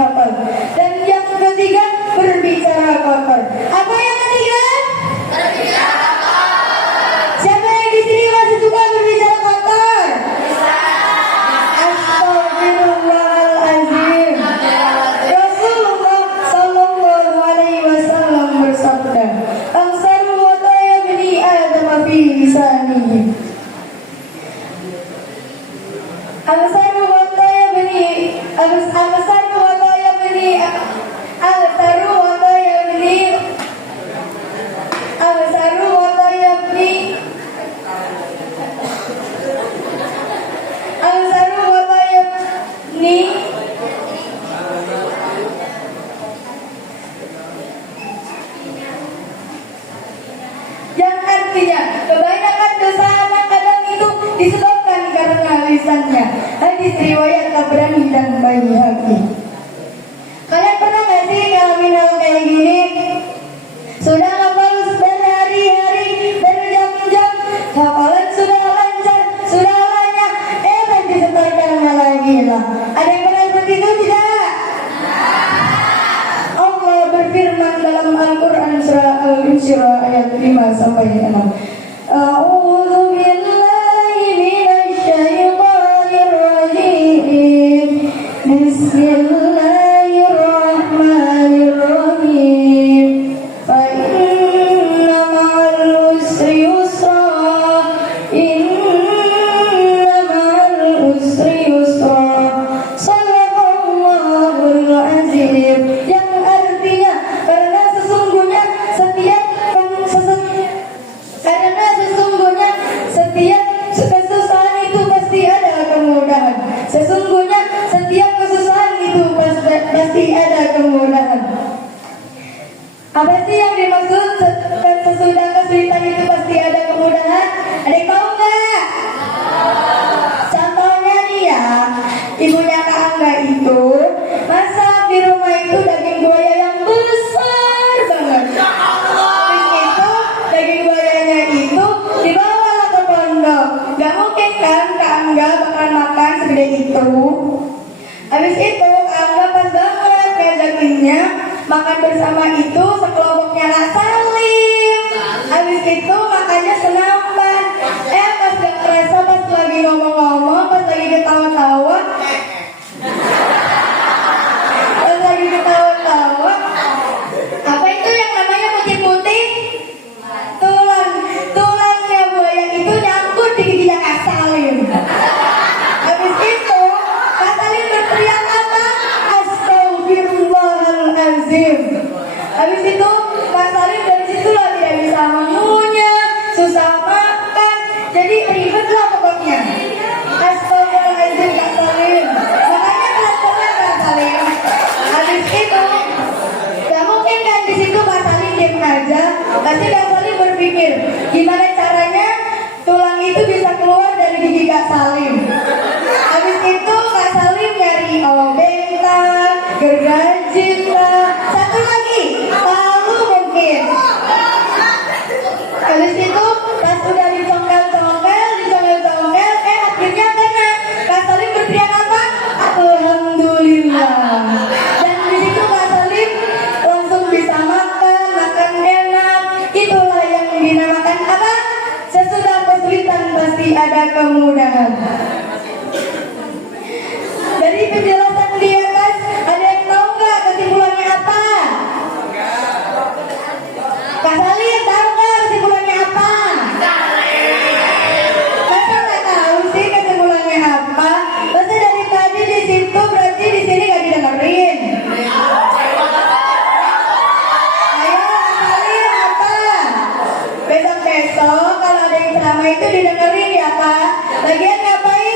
dihafal. Dan yang ketiga, berbicara kotor. Apa yang ketiga? Berbicara kotor. Siapa yang di sini masih suka berbicara kotor? Astagfirullahaladzim. Rasulullah Sallallahu Alaihi Wasallam bersabda, "Angsaru wataya bani Adam fi lisanihi." Angsaru wataya bani Angsaru wataya bani Angsaru wataya bani Angsaru wataya bani Angsaru wataya bani yang artinya kebanyakan dosa anak Adam itu disebabkan karena lisannya. Hadis riwayat Tabrani dan Baihaqi. Kalian pernah nggak sih ngalamin hal kayak gini? Sudah hafal berhari-hari, berjam-jam, hafalan sudah lancar, sudah banyak, nanti setelahnya lagi lah. Ada yang pernah seperti itu tidak? Allah berfirman dalam Al-Quran surah Al-Insyirah ayat 5 sampai 6. A'udzu billahi minasy syaithanir rajim. Bismillahirrahmanirrahim. Fa inna ma'al usri yusra. Inna ma'al usri yusra. Shadaqallahul azim. Yang artinya karena sesungguhnya setiap kesusahan itu pasti ada kemudahan. Sesungguhnya setiap kesusahan itu pasti ada kemudahan. Apa sih yang dimaksud sesudah kesulitan itu pasti ada kemudahan? Ada yang tahu nggak? Contohnya nih ya, ibunya Kak Angga itu masak di rumah itu daging buaya yang besar banget. Terus itu daging buayanya itu dibawa ke pondok. Gak mungkin kan Kak Angga bakal makan segede itu. Habis itu Kak Angga pas banget ngajakinnya makan bersama itu sekelompoknya Kak Salim. Habis itu makannya senampan. Pas gak kerasa pas lagi ngomong-ngomong, pas lagi ketawa-tawa, apa itu yang namanya putih-putih? Tulangnya buaya itu nyangkut di giginya Kak Salim. Habis itu Kak Salim berteriak apa? Astagfirullahaladzim. Habis itu Kak Salim dari situlah tidak bisa mengunyah, susah makan, jadi ribet lah pokoknya. Astagfirullahaladzim Kak Salim. Makanya pelan-pelan Kak Salim. Habis itu gak mungkin kan di situ Kak Salim diam aja. Pasti Kak Salim berpikir gimana caranya tulang itu bisa keluar dari gigi Kak Salim. Habis itu Kak Salim nyari obeng lah, gergaji lah, satu lagi palu mungkin. Habis itu pas udah dicongkel-congkel, akhirnya kena. Kak Salim berteriak apa? Alhamdulillah. Dan di situ Kak Salim langsung bisa makan enak. Itulah yang dinamakan apa? Sesudah kesulitan pasti ada kemudahan. Dari penjelasan di atas, ada yang tahu nggak kesimpulannya apa? Kak Salim tahu nggak kesimpulannya apa? Masa nggak tahu sih kesimpulannya apa? Masa dari tadi di situ berarti di sini nggak didengerin? Ayo Kak Salim apa? Besok kalau ada yang ceramah itu didengerin ya Kak. Lagian ngapain?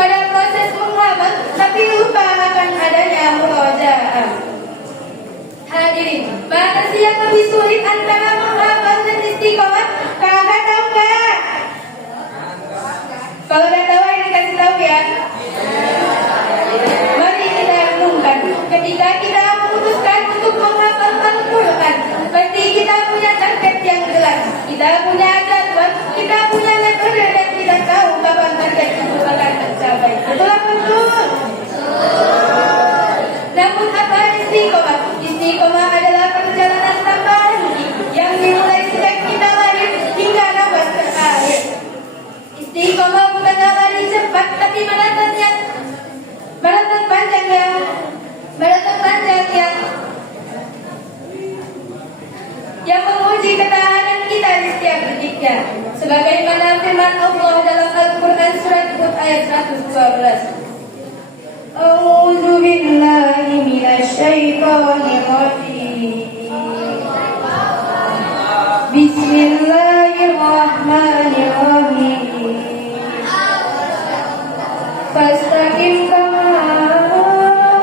pada proses menghafal, tapi lupa akan adanya murojaah. Hadirin, mana sih yang lebih sulit antara menghafal dan istiqomah? Kakak tahu nggak? Kalau udah tahu, yang dikasih tahu ya. Mari kita renungkan. Ketika kita memutuskan untuk menghafal Al-Quran, pasti kita punya target yang jelas. Kita punya jadwal, kita punya metode, dan kita tahu kapan target itu akan tercapai. Betul apa betul? Namun apa istiqomah? Istiqomah adalah perjalanan tanpa henti yang dimulai sejak kita lahir hingga nafas terakhir. Istiqomah bukanlah lari cepat, tapi maraton panjang yang menguji ketahanan kita di setiap detiknya. Sebagaimana firman Allah dalam Al-Quran surat Hud ayat 112. A'udzu billahi minasyaitonir rajim. Bismillahirrahmanirrahim. Fastaqim kama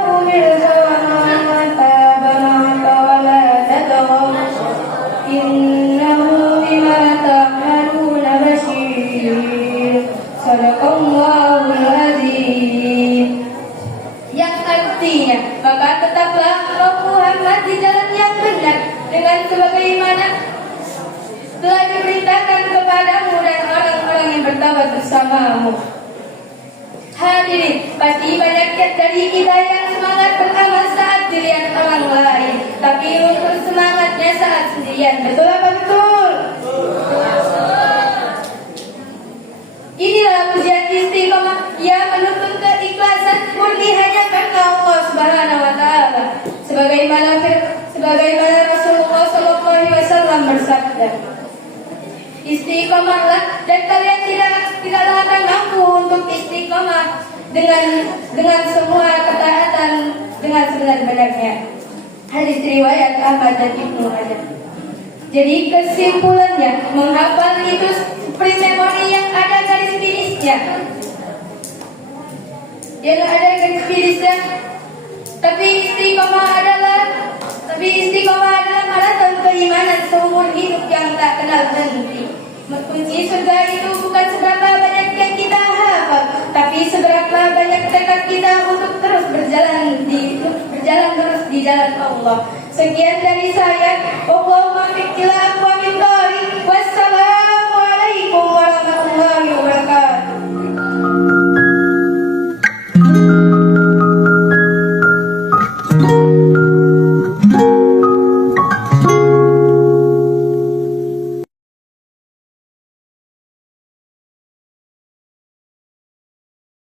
umirta wa man taba ma'aka wa la tadghaw innahu bima ta'maluna bashir. Shadaqallahul azim. Yang artinya, maka tetaplah engkau Muhammad di jalan yang benar dengan sebagaimana telah diberitakan kepadamu dan orang-orang yang bertaubat bersamamu. Hadirin, pasti banyak dari kita yang semangat beramal saat dilihat orang lain, tapi luntur semangatnya saat sendirian. Betul apa betul? Inilah ujian istiqomah yang menuntut keikhlasan murni hanya karena Allah Subhanahu wa taala. Sebagaimana Rasulullah sallallahu alaihi wasallam bersabda, istiqomahlah dan kalian tidaklah akan mampu untuk istiqomah dengan semua ketaatan dengan sebenar-benarnya. Hadis riwayat Ahmad dan Ibnu Majah. Jadi kesimpulannya, menghafal itu seperti memori yang ada garis finisnya. Tapi istiqomah adalah maraton keimanan seumur hidup yang tak kenal berhenti. Kunci surga itu bukan seberapa banyak yang kita hafal, tapi seberapa banyak tekad kita untuk terus berjalan terus di jalan Allah. Sekian dari saya.